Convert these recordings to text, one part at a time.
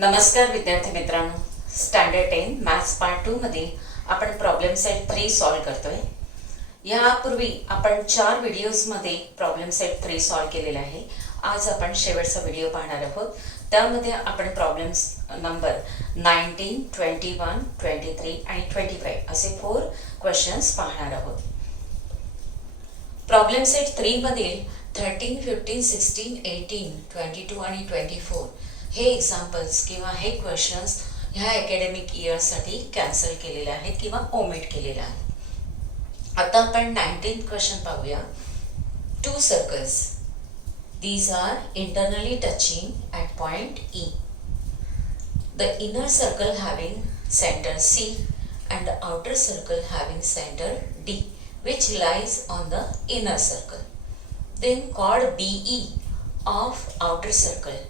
नमस्कार विद्यार्थी मित्रांनो, स्टँडर्ड 10 मॅथ्स पार्ट 2 मध्ये आपण प्रॉब्लेम सेट 3 सॉल्व करतोय. यापूर्वी आपण 4 व्हिडिओजमध्ये प्रॉब्लेम सेट 3 सॉल्व केलेला आहे. आज आपण शेवटचा व्हिडिओ पाहणार आहोत. त्यामध्ये आपण प्रॉब्लेम्स नंबर 19, 21, 23 आणि 25 असे 4 क्वेश्चन्स पाहणार आहोत. प्रॉब्लेम सेट 3 मधील 13, 15, 16, 18, 22 आणि 24 हे एक्झाम्पल्स किंवा हे क्वेश्चन्स ह्या अकॅडमिक इयरसाठी कॅन्सल केलेले आहेत किंवा ओमिट केलेले आहेत. आता आपण 19th क्वेश्चन पाहूया. 2 circles. These are internally touching at point E. The inner circle having center C and the outer circle having center D, which lies on the inner circle. Then chord BE of outer circle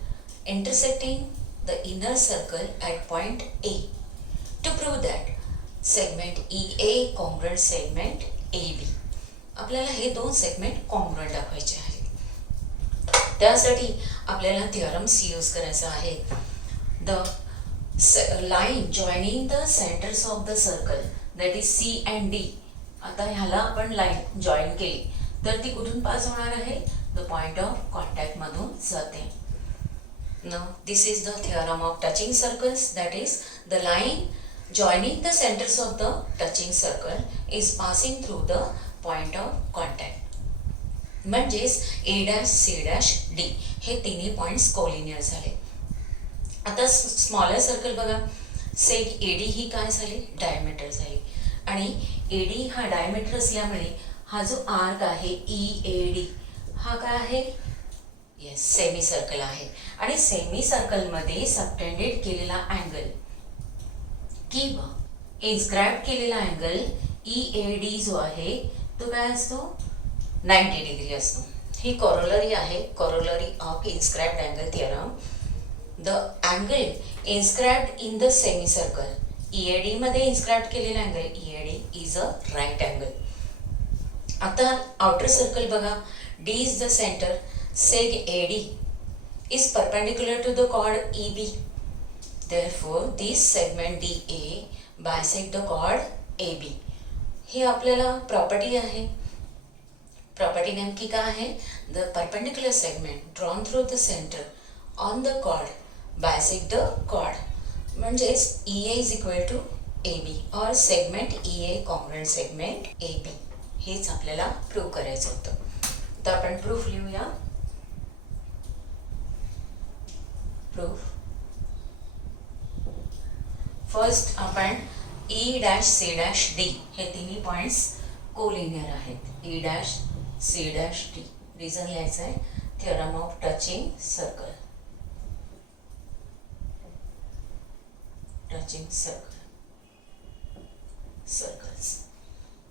intersecting the inner circle at point A. To prove that segment EA congruent segment AB. आपल्याला हे दोन segment congruent दाखवायचे आहेत. त्यासाठी आपल्याला theorems use करायचा आहे. The line joining the centres of the circle that is C and D. आता ह्याला आपण लाईन जॉईन केली तर ती कुठून पास होणार आहे? द पॉइंट ऑफ कॉन्टॅक्ट मधून जाते. Now this is the theorem of touching circles, that is the line joining the centers of the touching circle is passing through the point of contact. म्हणजेच A', C', D हे तिन्ही points collinear झाले. आता smaller circle बघा, सेग AD ही काय झाली? Diameter झाली. आणि AD हा डायमीटर असल्यामुळे हा जो आर्क आहे EAD हा काय आहे? येस, सेमी सर्कल आहे. आणि सेमी सर्कलमध्ये सबटेंडेड केलेला अँगल किंवा इन्स्क्राईब केलेला अँगल EAD जो आहे तो काय असतो? 90 डिग्री असतो. ही कोरोलरी आहे, corollary of inscribed angle theorem. The angle inscribed in the semi circle EAD मध्ये इन्स्क्राईब केलेला angle EAD is a right angle. आता आउटर सर्कल बघा, D is the centre. Seg AD is perpendicular to the chord EB. Therefore, this segment DA bisect the chord AB. ही आपल्याला property आहे. Property नेमकी काय आहे? The perpendicular segment drawn through the center on the chord bisect the chord. म्हणजेच EA is equal to AB or segment EA congruent segment AB. हेच आपल्याला prove करायचं होतं. तर आपण प्रूफ लिहूया. प्रूफ. फर्स्ट आपण E', C', D हे तिन्ही पॉइंट्स कोलिनियर आहेत. E', C', D. रिझन लिहायचं आहे theorem of touching circle. Touching circle circles.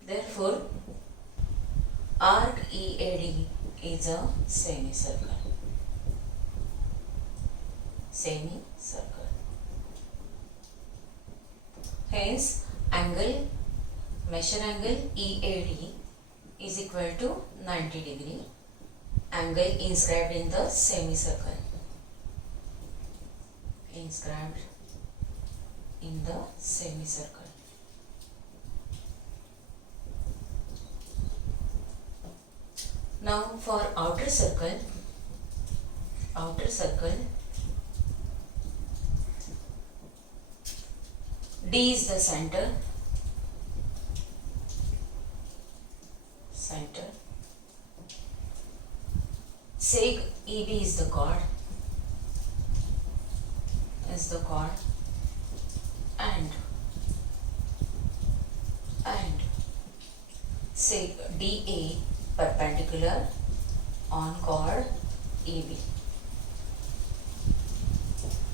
Therefore, arc EAD is a semicircle. Semicircle. Hence, angle, measure angle EAD is equal to 90 degree. Angle inscribed in the semicircle. Inscribed in the semicircle. Now for outer circle, D is the center. Seg EB is the chord. And seg DA perpendicular on chord EB.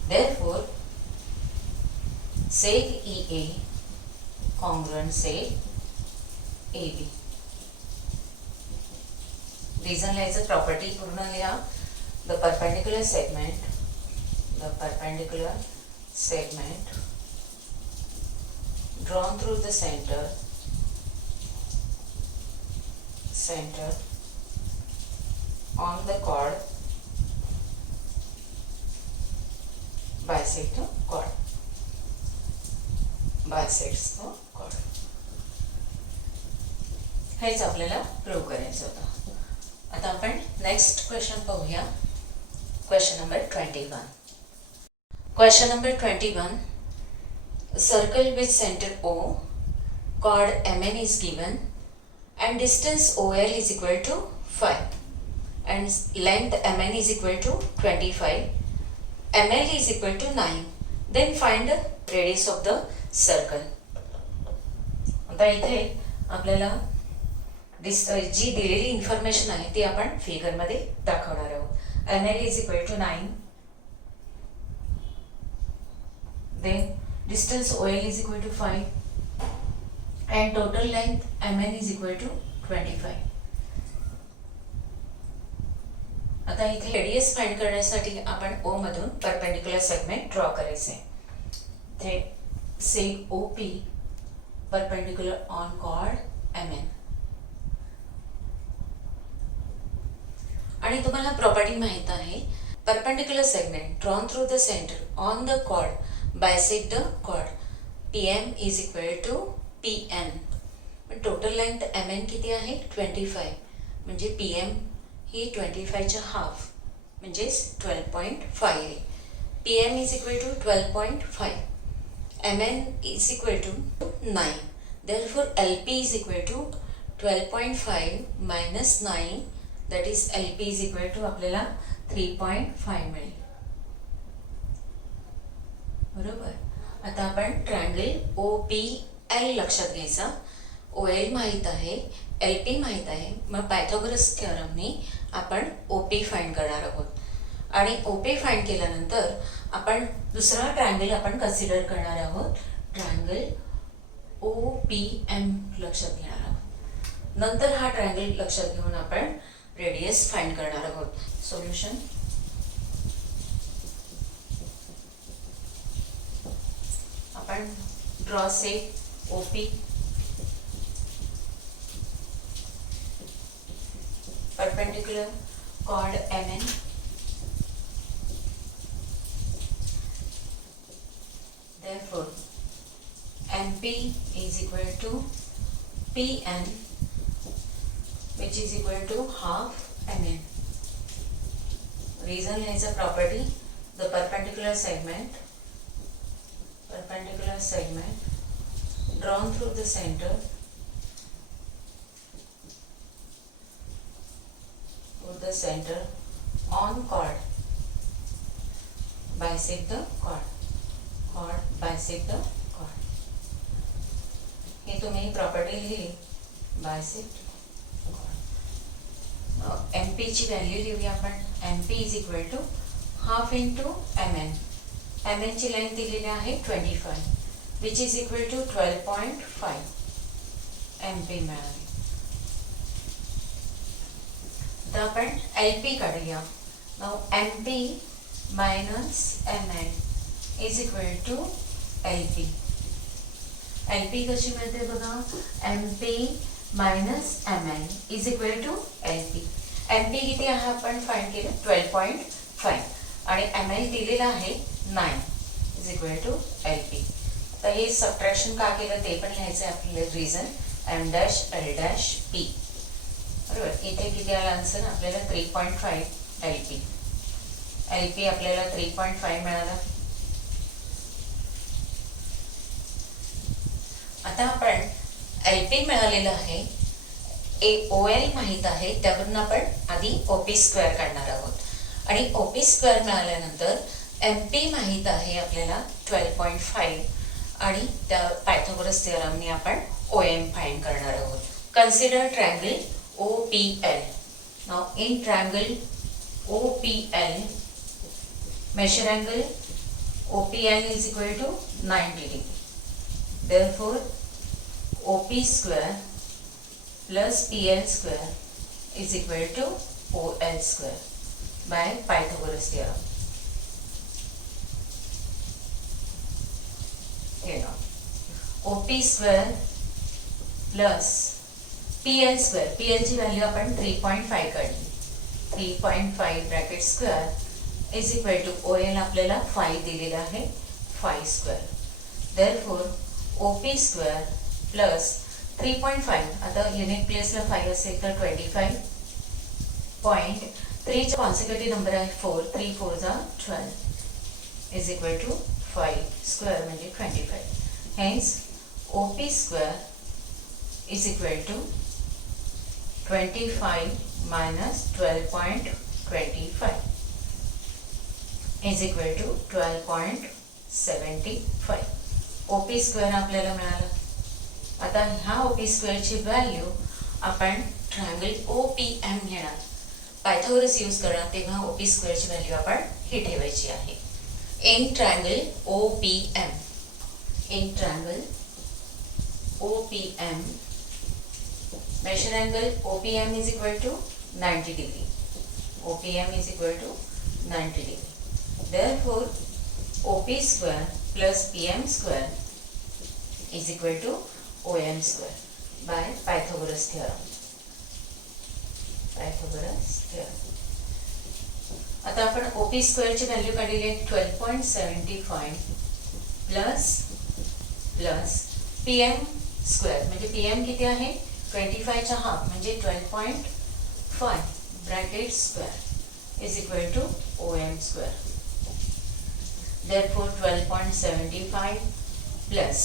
Therefore, seg EA congruent seg AB. Reason लिहायचं, property पूर्ण लिहा. The perpendicular segment drawn through the center on the chord bisect the chord. Bisects the chord. हेच आपल्याला prove करायचं होतं. आता आपण next question पाहूया. Question number 21. Question number 21. A circle with center O, chord Mn is given and distance OL is equal to 5 and length Mn is equal to 25. ML is equal to 9. Then find the radius of the circle. आता इथे आपल्याला जी दिलेली information आहे ती आपण फिगरमध्ये दाखवणार आहोत. ML is equal to 9. Then distance OL is equal to 5 and total length MN is equal to 25. आता इथे रेडियस फाइंड करण्यासाठी आपण O मधून परपेंडिक्युलर सेगमेंट ड्रॉ करायचे. ते say OP perpendicular on chord MN. आणि तुम्हाला प्रॉपर्टी माहित आहे, perpendicular segment drawn through the centre on the chord bisect the chord. PM is equal to PN. Total length MN किती आहे 25. म्हणजे PM ही 25 च्या हाफ म्हणजे 12.5 आहे. PM is equal to 12.5. MN is equal to 9. Therefore LP is equal to 12.5 minus 9, that is LP is equal to आपल्याला 3.5 मिळेल. बरोबर. आता आपण ट्रायंगल OPL लक्षात घ्यायचा. OL माहित आहे, LP माहित आहे, मग पायथागोरस थिअरमनी आपण OP फाइंड करणार आहोत. आणि OP फाइंड केल्यानंतर आपण दुसरा ट्रायंगल आपण कन्सिडर करणार आहोत. ट्रायंगल OPM लक्षात घेणार आहोत. नंतर हा ट्रायंगल लक्षात घेऊन आपण रेडियस फाइंड करणार आहोत. सोल्युशन. आपण draw say OP perpendicular chord MN. Therefore MP is equal to PN, which is equal to half MN. Reason is a property, the perpendicular segment drawn through the center on chord bisect the chord. हे तुम्ही property लिहिली bisect chord. MP ची value लिहूया आपण. MP is equal to half into MN. MN ची length दिलेली आहे 25, which is equal to 12.5 MP मिळाली. आता आपण LP काढूया. Now MP minus MN is equal to LP. LP कशी मिळते बघा. MP minus MN is equal to LP. MP किती आहे आपण फाइंड केलं 12.5 आणि ML दिलेला आहे 9 is equal to LP. तर हे सबट्रॅक्शन का केलं ते पण लिहायचं आहे आपल्याला. Reason M dash L dash P. बरोबर. इथे किती आला आन्सर आपल्याला 3.5 LP. LP आपल्याला 3.5 मिळाला. आता आपण LP मिळालेलं आहे, OL माहित आहे, त्यावरून आपण आधी OP स्क्वेअर काढणार आहोत. आणि OP स्क्वेअर मिळाल्यानंतर MP माहित आहे आपल्याला 12.5 आणि त्या पायथागोरस थिअरमने आपण OM फाइंड करणार आहोत. Consider triangle OPL. Now in triangle OPL, measure angle OPL is equal to 90 degree. Therefore OP square plus PL square is equal to OL square by Pythagoras theorem. Here now OP square plus PL square. PL ची value आपण 3.5 काढली. 3.5 bracket square is equal to O L आपल्याला 5 दिलेला आहे 5 square. Therefore O P square plus 3.5 आता unit प्लेसला 5 असेल तर 25.3 चा कॉन्सिक्युटिव्ह नंबर आहे 4 3 4 जा 12 इज इक्वल टू 5 स्क्वेअर म्हणजे 25. Hence O P square is equal to 25 minus 12.25 is equal to 12.75. OP square आपल्याला मिळाला. आता ह्या OP स्क्वेअरची व्हॅल्यू आपण ट्रायंगल OPM घेणार, पायथागोरस यूज करणार, तेव्हा OP स्क्वेअरची व्हॅल्यू आपण ही ठेवायची आहे. In triangle OPM, in triangle OPM measure angle OPM is equal to 90 degree. OPM is equal to 90 degree. Therefore, OP square plus PM square is equal to OM square by Pythagoras theorem. Pythagoras theorem. आता आपण OP square ची value काढलेली आहे 12.75 plus PM square म्हणजे PM किती आहे 25 चा half म्हणजे 12.5 bracket square is equal to OM square. Therefore 12.75 plus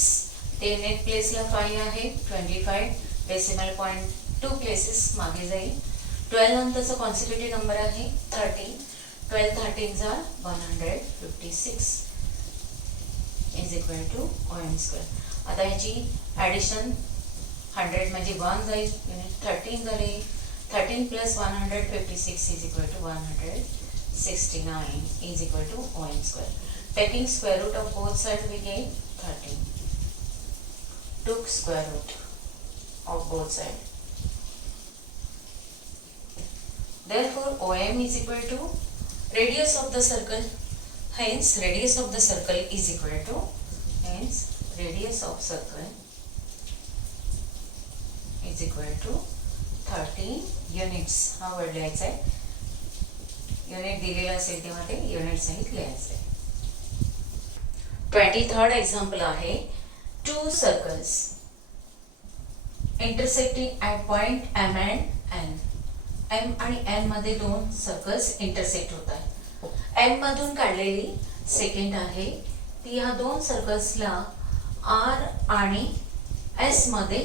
ते नेट प्लेसला 5 आहे 25 डेसिमल पॉइंट 2 प्लेसेस मागे जाईल. 12 नंतरचा कॉन्सिक्युटिव्ह नंबर आहे 13 12 13 जा 156 is equal to OM square. आता याची ॲडिशन 100 म्हणजे 1 जाईल 13 झाले 13 plus 156 is equal to 169 is equal to OM square. Taking square root of both sides we get 13. Took square root of both sides. Therefore OM is equal to radius of the circle. Hence radius of the circle is equal to radius of circle is equal to 13 units. हा word लिहायचा आहे. Unit दिलेला असेल तेव्हा ते unit सहित लिहायचं आहे. 23rd एक्झाम्पल आहे two circles intersecting at point M and N. M आणि N मध्ये दोन सर्कल्स इंटरसेक्ट होत आहेत. M मधून काढलेली सेकंड आहे ती ह्या दोन सर्कल्सला R आणि S मध्ये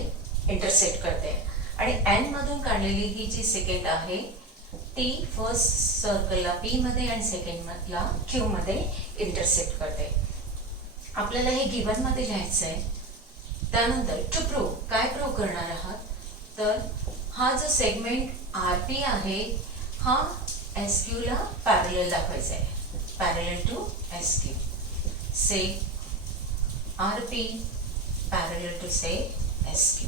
इंटरसेक्ट करते आणि N मधून काढलेली ही जी सेकंड आहे ती फर्स्ट सर्कलला P मध्ये आणि सेकंड मधला Q मध्ये इंटरसेक्ट करते. आपल्याला हे गिवन मध्ये लिहायचं आहे. त्यानंतर टू प्रूव्ह काय प्रूव्ह करणार आहात तर हा जो सेगमेंट RP आहे हा SQ ला पॅरलल दाखवायचा आहे. Parallel to SQ. Say RP parallel to say SQ.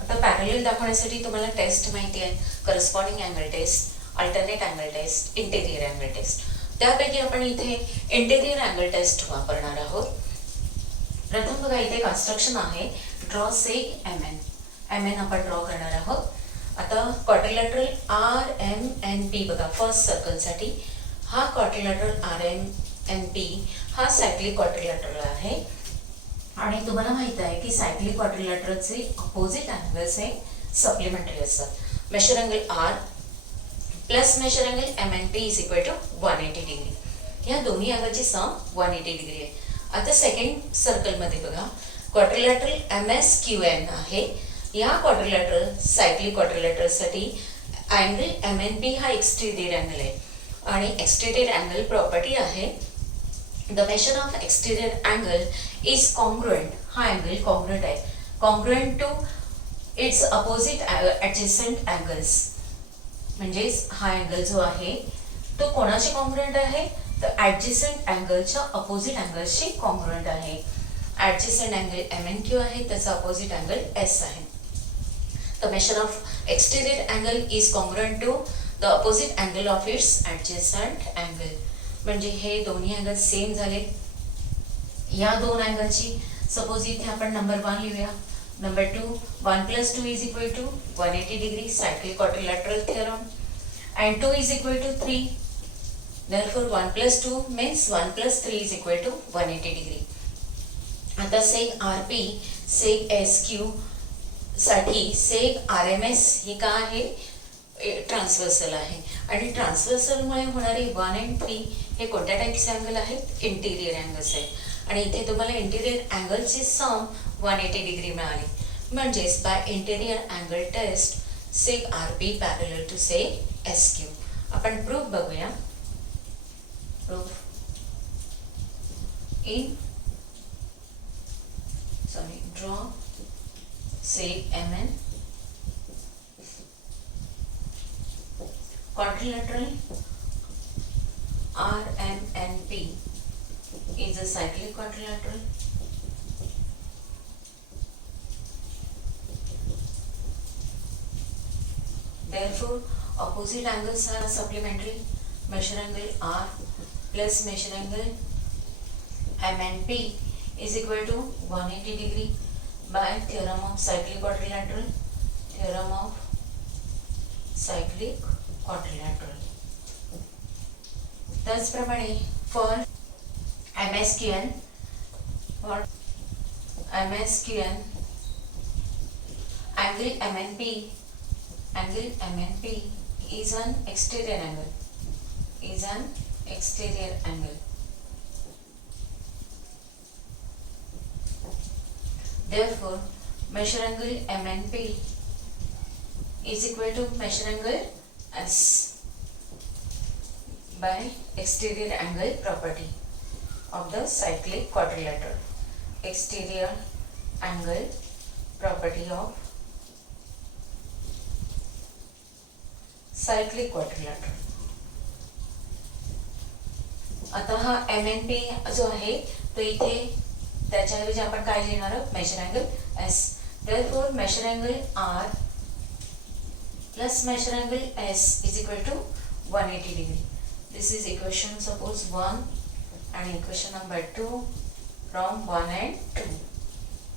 आता पॅरलल दाखवण्यासाठी तुम्हाला टेस्ट माहिती आहे corresponding angle test, alternate angle test, interior angle test. त्यापैकी आपण इथे इंटेरियर अँगल टेस्ट वापरणार आहोत. प्रथम बघा इथे कन्स्ट्रक्शन आहे ड्रॉ सेक MN आपण ड्रॉ करणार आहोत. आता क्वाड्रिलॅटरल RMNP बघा फर्स्ट सर्कलसाठी हा क्वाड्रिलॅटरल RMNP हा सायक्लिक क्वाड्रिलॅटरल आहे आणि तुम्हाला माहित आहे की सायक्लिक क्वाड्रिलॅटरलचे अपोजिट अँगल्स हे सप्लिमेंटरी असतात. Measure angle R plus measure angle MNP is equal to 180 degree. ह्या दोन्ही अँगलची सम 180 डिग्री आहे. आता सेकंड सर्कल मध्ये बघा क्वाड्रिलॅटरल MSQN आहे. या क्वाड्रिलॅटरल सायक्लिक क्वाड्रिलॅटरलसाठी अँगल MNP हा एक्सटेरियर अँगल आहे आणि एक्सटेरियर अँगल प्रॉपर्टी आहे the measure of exterior angle is congruent. हा अँगल कॉन्ग्रुएंट आहे. Congruent to its opposite adjacent angles. म्हणजे हा अँगल जो आहे तो कोणाशी कॉन्ग्रुएंट आहे तर ॲडजसंट अँगलच्या अपोजिट अँगल्सशी कॉन्ग्रुएंट आहे. ॲडजसंट अँगल MNQ आहे त्याचा अपोजिट अँगल S आहे. The measure of exterior angle is congruent to the opposite angle of its adjacent angle. म्हणजे हे दोन्ही अँगल सेम झाले. या दोन अँगलची सपोज इथे आपण नंबर 1 लिहूया. Number 2 1 plus 2 is equal to 180 degree cyclic quadrilateral theorem and 2 is equal to 3. Therefore 1 plus 2 means 1 plus 3 is equal to 180 degree. आता सेक RP सेक SQ साठी सेक RMS ही का आहे, ट्रान्सव्हर्सल आहे. आणि ट्रान्सव्हर्सलमुळे होणारी 1 and 3 हे कोणत्या टाईपचे अँगल आहेत, इंटिरियर अँगल्स आहेत. आणि इथे तुम्हाला इंटिरियर अँगलची सम 180 डिग्री मिळाली. म्हणजेच by interior angle test seg RP parallel to seg SQ. आपण प्रूफ बघूया. Proof draw seg MN quadrilateral RMNP is a cyclic quadrilateral. Therefore, opposite angles are supplementary. Measure angle R plus measure angle MNP is equal to 180 degree by theorem of cyclic quadrilateral. Theorem of cyclic quadrilateral. त्याचप्रमाणे for MSQN angle MNP is an exterior angle. Therefore measure angle MNP is equal to measure angle S by exterior angle property of the cyclic quadrilateral. Exterior angle property of cyclic quadrilateral. आता हा MNP जो आहे तो इथे त्याच्याऐवजी आपण काय लिहिणार आहोत, measure angle S. Therefore measure angle R plus measure angle S is equal to 180 degree. This is equation suppose 1 and equation number 2 from 1 and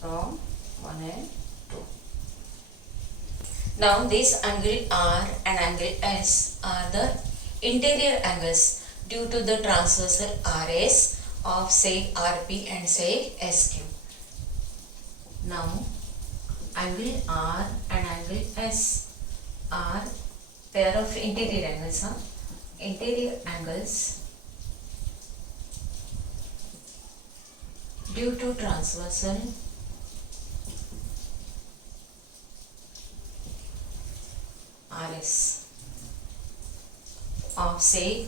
2. Now this angle R and angle S are the interior angles due to the transversal RS of sec RP and sec SQ. Now angle R and angle S are pair of interior angles. Interior angles due to transversal RS of sec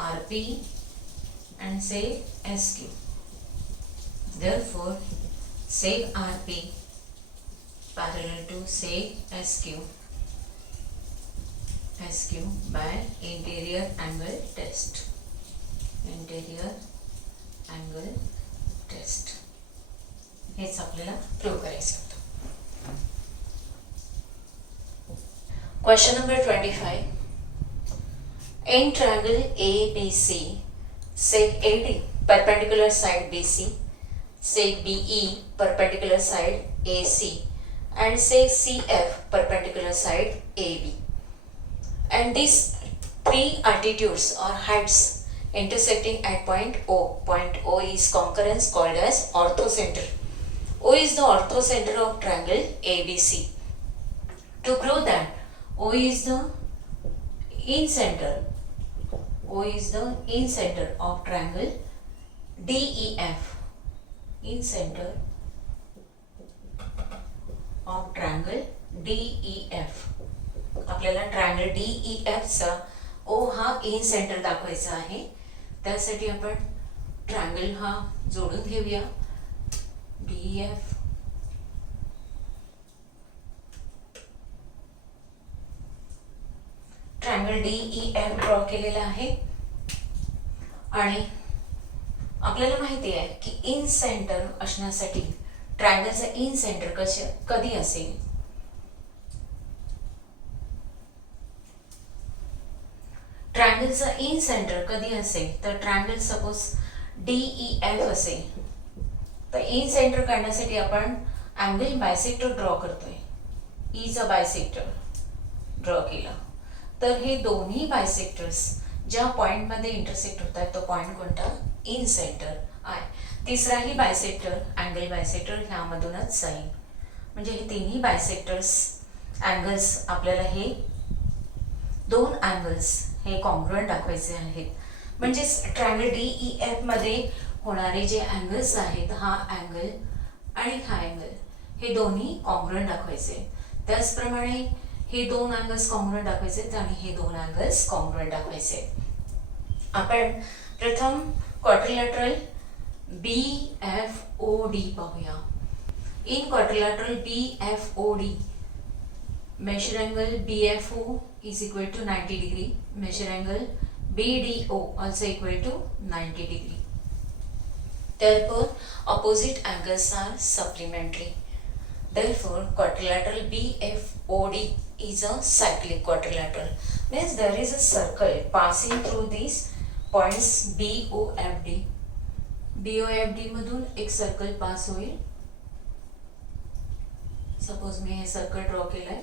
RP and sec SQ. Therefore sec RP parallel to sec SQ by interior angle test. हेच आपल्याला prove करायचं होतं. Question number 25. In triangle ABC, sec AD perpendicular side BC, sec BE perpendicular side AC, and sec CF perpendicular side AB. And these three altitudes or heights intersecting at point O. Point O is concurrence called as orthocenter. O is the orthocenter of triangle ABC. To prove that O is the incenter of triangle DEF. Incenter of triangle DEF. आपल्याला triangle DEF चा O हा in centre दाखवायचा आहे. त्यासाठी आपण triangle हा जोडून घेऊया. DEF ट्रायंगल DEF ड्रॉ केलेला आहे. आणि आपल्याला माहिती आहे की इन सेंटर असण्यासाठी ट्रायंगलचा इन सेंटर कधी असेल. ट्रायंगलचा इन सेंटर कधी असेल तर ट्रायंगल सपोज DEF असेल तर इन सेंटर काढण्यासाठी आपण अँगल बायसेक्टर ड्रॉ करतोय. ईचा बायसेक्टर ड्रॉ केला तर हे दोन्ही बायसेक्टर्स ज्या पॉईंटमध्ये इंटरसेक्ट होत आहेत तो पॉईंट कोणता? Incentre I. तिसराही बायसेक्टर अँगल बायसेक्टर ह्यामधूनच जाईल. म्हणजे हे तिन्ही बायसेक्टर्स अँगल्स आपल्याला हे दोन अँगल्स हे कॉन्ग्रुएंट दाखवायचे आहेत. म्हणजेच ट्रायंगल DEF मध्ये होणारे जे अँगल्स आहेत, हा अँगल आणि हा अँगल हे दोन्ही कॉन्ग्रुएंट दाखवायचे. त्याचप्रमाणे हे दोन अँगल्स कॉन्ग्रुएंट दाखवायचे आणि हे दोन अँगल्स कॉन्ग्रुएंट दाखवायचे. आपण प्रथम क्वाड्रिलॅटरल BFOD पाहूया. In quadrilateral BFOD measure angle BFO is equal to 90 degree, measure angle BDO also equal to 90 degree. Therefore, opposite angles are supplementary. Therefore, quadrilateral BFOD is a cyclic quadrilateral. Means there is a circle passing through these points BOFD. BOFD मधून एक circle pass होईल. Suppose मी हे circle draw केलंय.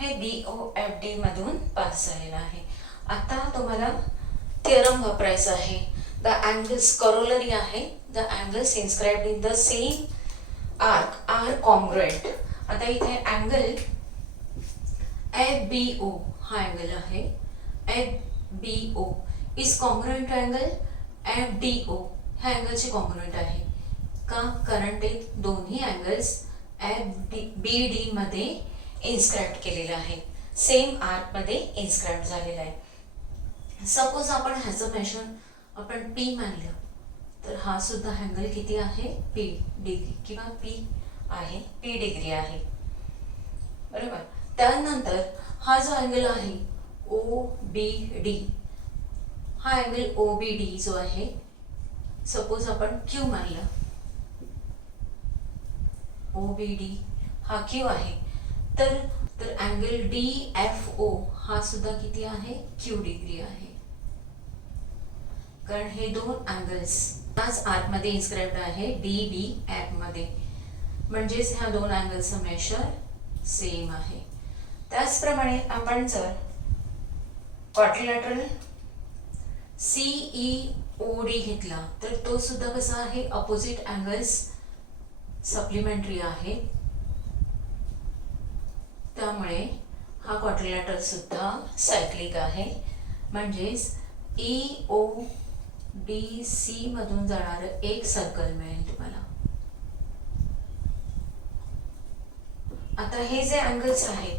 हे BOFD मधून pass झालेलं आहे. आता तुम्हाला थिअरम वापरायचा आहे. द अँगल्स करोलरी आहे. The angles inscribed in the same arc are congruent. आता इथे अँगल FBO हा अँगल आहे. FBO is congruent angle FDO ह्या अँगलची कॉन्ग्रुएंट आहे. का? कारण ते दोन्ही अँगल्स FBD मध्ये इन्स्क्राइब केलेलं आहे, सेम आर्क मध्ये इन्स्क्राइब झालेलं आहे. सपोज आपण ह्याचं मेजर आपण P मानलं तर हा सुद्धा अँगल किती आहे? P डिग्री किंवा P आहे, P डिग्री आहे. बरोबर. त्यानंतर हा जो अँगल आहे OBD, हा अँगल OBD जो आहे, सपोज आपण Q मानलं, OBD हा Q आहे, तर अँगल DFO हा सुद्धा किती आहे? Q डिग्री आहे. कारण हे दोन अँगल्स आज आतमध्ये इन्स्क्राइब्ड आहे DBF मध्ये, म्हणजेच ह्या दोन अँगल्सचं मेजर सेम आहे. त्याचप्रमाणे आपण जर क्वाड्रिलॅटरल CEOD घेतला तर तो सुद्धा कसा आहे? अपोजिट अँगल्स सप्लिमेंटरी आहे. त्यामुळे हा क्वाड्रिलॅटरल सुद्धा सायक्लिक आहे. म्हणजेच EODC मधून जाणारं एक सर्कल मिळेल तुम्हाला. आता हे जे अँगल्स आहेत,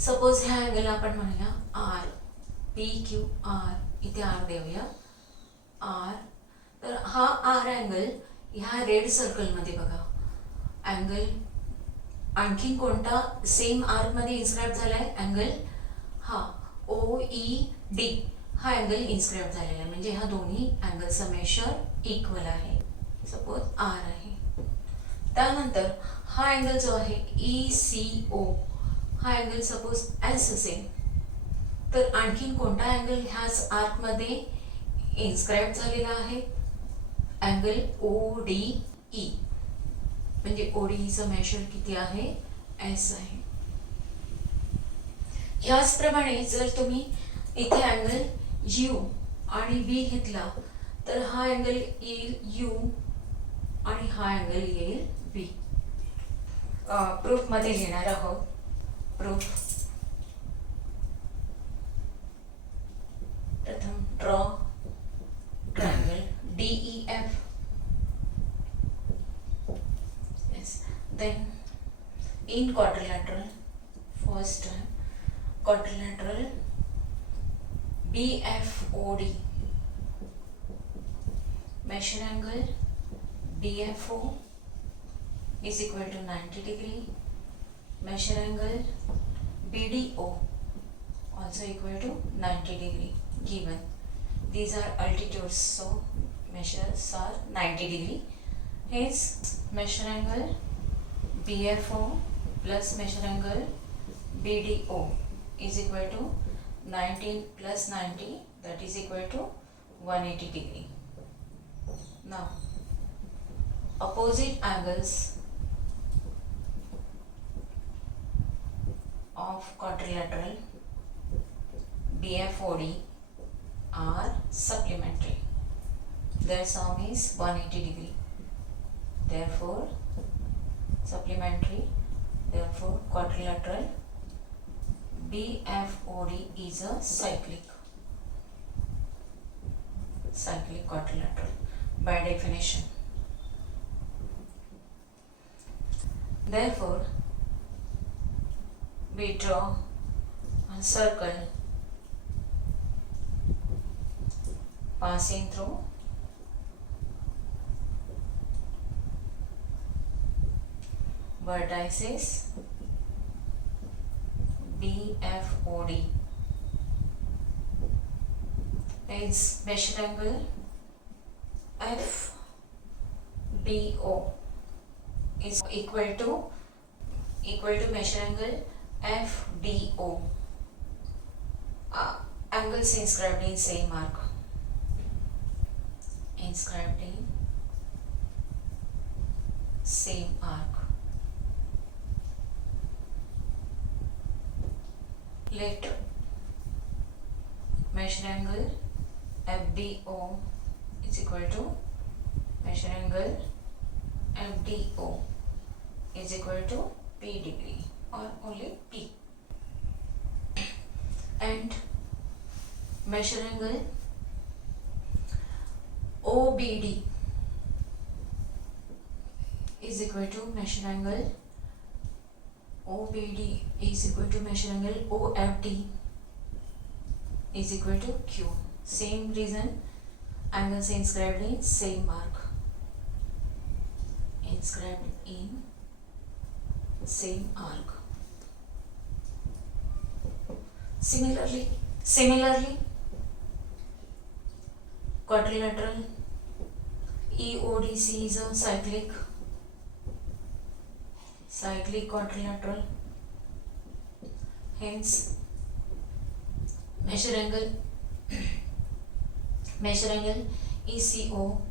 सपोज ह्या अँगलला आपण म्हणूया R, PQR, इथे R देऊया R. तर हा R अँगल ह्या रेड सर्कलमध्ये बघा, अँगल आणखीन कोणता सेम आर्क मध्ये इन्स्क्राइब झालाय? अँगल हा OED हा अँगल इन्स्क्राइब झालेला आहे. म्हणजे ह्या दोन्ही अँगलचा मेजर इक्वल आहे. सपोज R आहे. त्यानंतर हा अँगल जो आहे ECO हा अँगल सपोज S असेल, तर आणखीन कोणता अँगल ह्याच आर्क मध्ये इन्स्क्राइब झालेला आहे? Angle ODE. म्हणजे ODEचं मेजर किती आहे? S आहे. ह्याचप्रमाणे जर तुम्ही इथे अँगल U आणि B घेतला तर हा अँगल येईल U आणि हा अँगल येईल B. प्रूफ मध्ये घेणार आहोत. प्रूफ प्रथम draw triangle DEF. Then in quadrilateral, first quadrilateral BFOD, measure angle BFO is equal to 90 degree, measure angle BDO also equal to 90 degree given. These are altitudes, so measures are 90 degree. Hence measure angle BFO plus measure angle BDO is equal to 90 plus 90, that is equal to 180 degree. Now opposite angles of quadrilateral BFOD are supplementary. Their sum is 180 degree. Therefore, supplementary. Therefore, quadrilateral BFOD is a cyclic quadrilateral by definition. Therefore, we draw a circle passing through vertices BFOD. Its measure angle FBO is equal to measure angle FDO. Angles inscribed in same arc. Let measure angle FBO is equal to measure angle FDO is equal to P degree or only P, and measure angle OBD is equal to measure angle OBD is equal to measure angle OFD is equal to Q. Same reason, angles inscribed in same arc. Similarly, quadrilateral EODC is a cyclic quadrilateral. Hence, measure angle ECO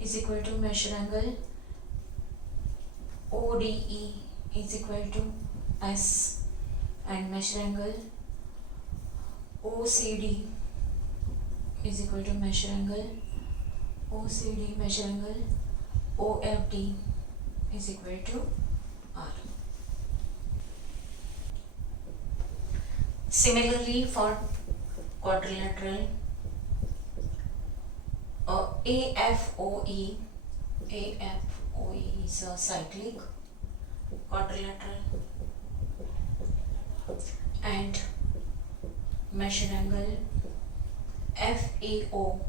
is equal to measure angle ODE is equal to S, and measure angle OCD is equal to measure angle OFD is equal to R. Similarly, for quadrilateral AFOE is a cyclic quadrilateral, and measure angle FAO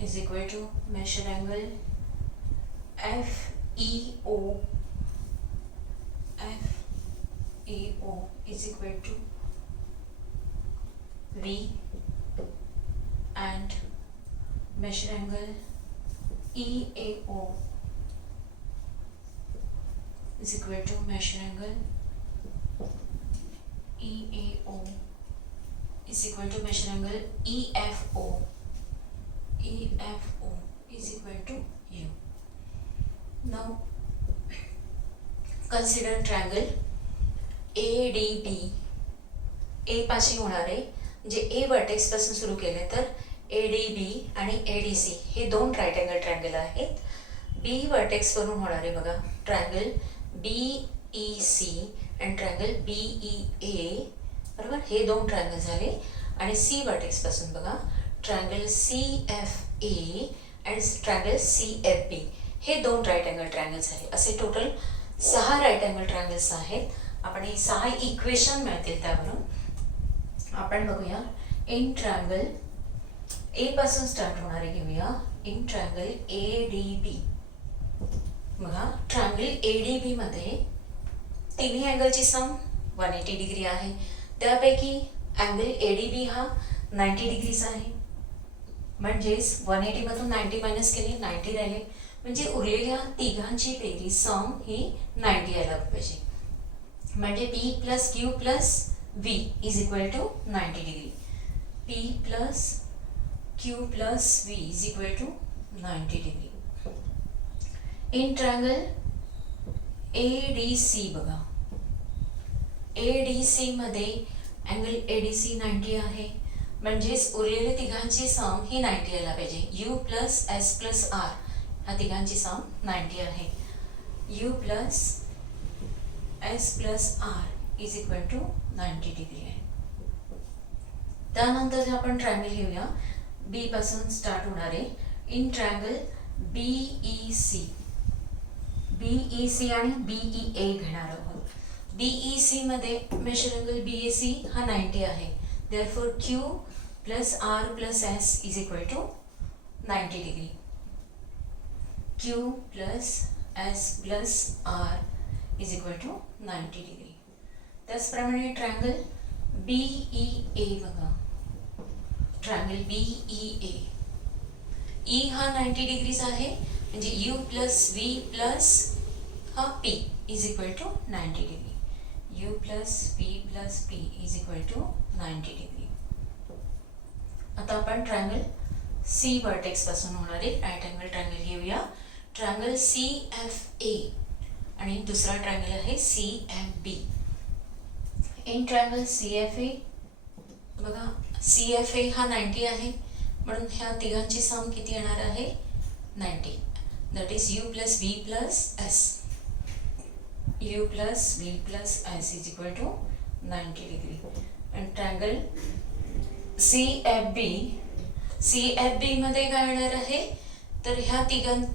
is equal to measure angle FEO is equal to V, and measure angle EAO is equal to measure angle EAO is equal to measure angle EFO is equal to U. Now consider triangle ADB. A पाशी होणारे जे A vertex पासून सुरू केले तर ADB आणि ADC हे दोन राईट अँगल ट्रायंगल आहेत. B वर्टेक्स वरून होणारे बघा ट्रायंगल BEC आणि ट्रायंगल BEA, बरोबर, हे दोन ट्रायंगल झाले. आणि C वर्टेक्स पासून बघा ट्रायंगल CFA आणि ट्रायंगल CFB हे दोन राईट अँगल ट्रायंगल झाले. असे टोटल 6 राईट अँगल ट्रायंगल्स आहेत. आपण हे 6 इक्वेशन मिळतील त्यावरून आपण बघूया. इन ट्रायंगल ए पासून स्टार्ट होणारे घेऊया. इन ट्रायंगल ADB बघा, ट्रायंगल ADB मध्ये तिन्ही अँगलची सम 180 डिग्री आहे. त्यापैकी अँगल ADB हा 90 डिग्रीचा आहे. म्हणजेच 180 मधून 90 मायनस केले 90 राहिले, म्हणजे उरलेल्या तिघांची बेरीज सम ही 90 यायला पाहिजे. म्हणजे P plus Q plus V is equal to 90 degree. P plus Q plus V is equal to 90 degree. In triangle ADC बघा, ADC मध्ये अँगल ADC 90 आहे, म्हणजेच उरलेले तिघांची सम ही 90 यायला पाहिजे. U plus S plus R ह्या तिघांची सम 90 आहे. U plus S plus R is equal to 90 degree आहे. त्यानंतर आपण ट्रायंगल घेऊया. बी पासून स्टार्ट होणार आहे. इन ट्रायंगल BEC आणि BEA घेणार आहोत. BEC मध्ये मेजर अँगल BAC हा 90 आहे. Therefore Q plus R plus S is equal to 90 degree. Q plus S plus R is equal to 90 degree. त्याचप्रमाणे ट्रायंगल BEA बघा. ट्रायंगल BEA E हा 90 degrees आहे, म्हणजे U प्लस V प्लस हा P is equal to 90 degree. U plus V plus P is equal to 90 degree. आता आपण triangle C vertex पासून होणारे राईट अँगल ट्रायंगल घेऊया. ट्रायंगल CFA आणि दुसरा ट्रायंगल आहे CFB. इन ट्रायंगल CFA बघा, CFA हा 90 आहे, म्हणून ह्या तिघांची सम किती येणार आहे 90. That is U plus V plus S. U plus V plus S is equal to 90 degree. And triangle CFB मध्ये काय येणार आहे, तर ह्या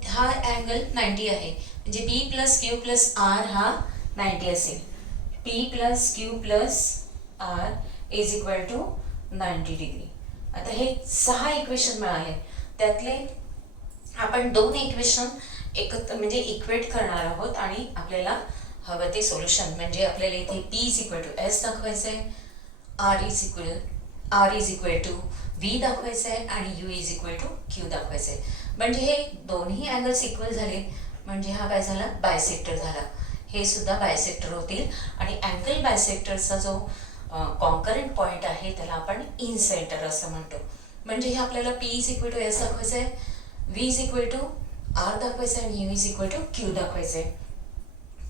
हा अँगल 90 आहे, म्हणजे B plus Q plus R हा 90 असेल. P plus Q plus R is equal to 90 degree. आता हे 6 इक्वेशन मिळाले, त्यातले आपण 2 इक्वेशन एकत्र म्हणजे इक्वेट करणार आहोत आणि आपल्याला हवं ते सोल्युशन, म्हणजे आपल्याला इथे P is equal to S दाखवायचं आहे, R is equal to V दाखवायचं आहे आणि U is equal to Q दाखवायचं आहे. म्हणजे हे दोन्ही अँगल्स इक्वल झाले, म्हणजे हा काय झाला बायसेक्टर झाला. हे सुद्धा बायसेक्टर होतील आणि अँगल बायसेक्टरचा जो कॉन्करंट पॉइंट आहे त्याला आपण इन सेंटर असं म्हणतो. म्हणजे हे आपल्याला P is equal to S दाखवायचं आहे, V is equal to R दाखवायचं आहे आणि U is equal to Q दाखवायचं आहे.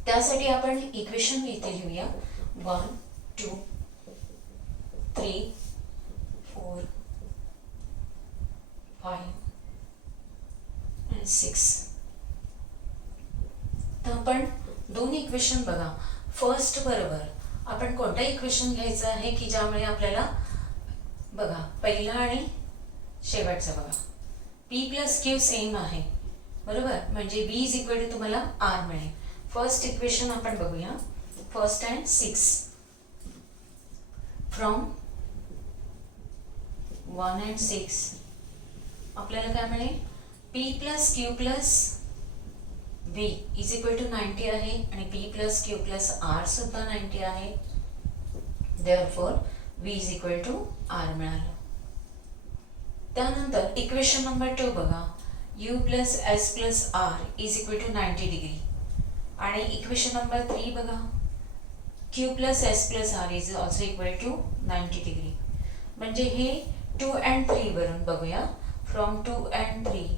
त्यासाठी आपण इक्वेशन इथे लिहूया. 1 2 3 4 5 and 6. तर आपण 2 इक्वेशन बघा. फर्स्ट बरोबर आपण कोणतं इक्वेशन घ्यायचं आहे की ज्यामुळे आपल्याला बघा पहिला आणि शेवटचा बघा P प्लस Q सेम आहे बरोबर, म्हणजे V इज इक्वल टू तुम्हाला R मिळेल. फर्स्ट इक्वेशन आपण बघूया. फर्स्ट अँड 6 फ्रॉम 1 and 6 आपल्याला काय मिळेल, P plus Q plus V is equal to 90 आहे आणि P plus Q plus R सुद्धा 90 आहे. Therefore V is equal to R मिळालं. त्यानंतर इक्वेशन नंबर 2 बघा. U plus S plus R is equal to 90 degree आणि इक्वेशन नंबर 3 बघा. Q plus S plus R is also equal to 90 degree. म्हणजे हे 2 and 3 वरून बघूया. From 2 and 3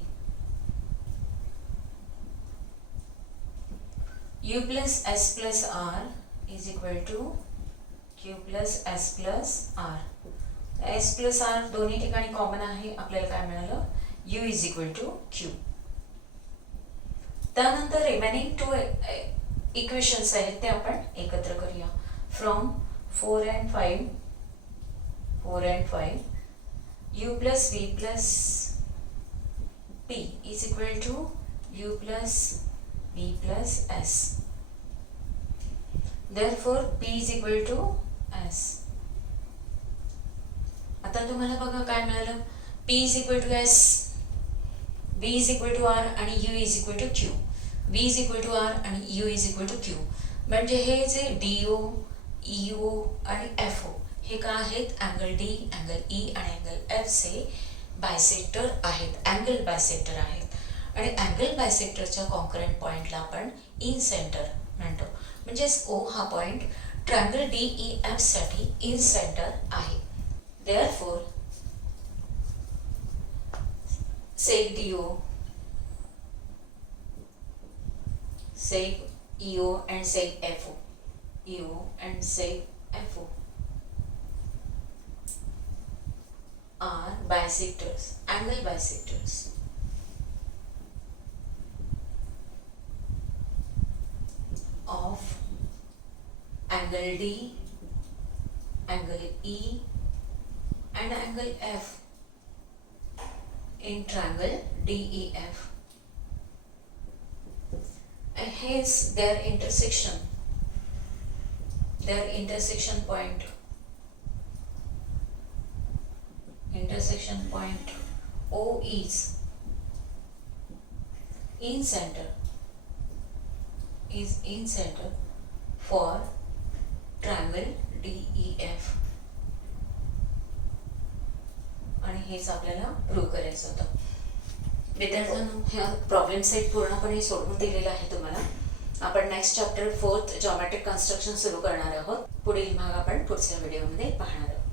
U plus S plus R is equal to Q plus S plus R. S plus R दोन्ही ठिकाणी common आहे, आपल्याला काय मिळालं U is equal to Q. त्यानंतर रिमेनिंग 2 इक्वेशन्स आहेत ते आपण एकत्र करूया. From 4 and 5 U plus V plus P is equal to U plus V plus S. Therefore P is equal to S. आता तुम्हाला बघा काय मिळालं, P is equal to S, V is equal to R आणि U is equal to Q. V is equal to R आणि U is equal to Q. म्हणजे हे जे DO, EO आणि FO हे काय आहेत, अँगल D, अँगल E आणि अँगल F चे बायसेक्टर आहेत, अँगल बायसेक्टर आहेत. आणि अँगल बायसेक्टरच्या कॉन्करंट पॉइंटला आपण इन सेंटर म्हणतो. म्हणजे O हा पॉइंट ट्रायंगल DEF साठी इन सेंटर आहे. Therefore seg DO, seg EO and sec FO EO and seg FO are bisectors, angle bisectors. Of angle D, angle E and angle F in triangle DEF, and hence their intersection point O is in center for triangle DEF, आणि हेच आपल्याला prove करायचं होतं. विद्यार्थ्यांनो, ह्या problem set पूर्णपणे सोडवून दिलेला आहे तुम्हाला. आपण next chapter 4th geometric construction सुरू करणार आहोत. पुढील भाग आपण पुढच्या व्हिडिओमध्ये पाहणार आहोत.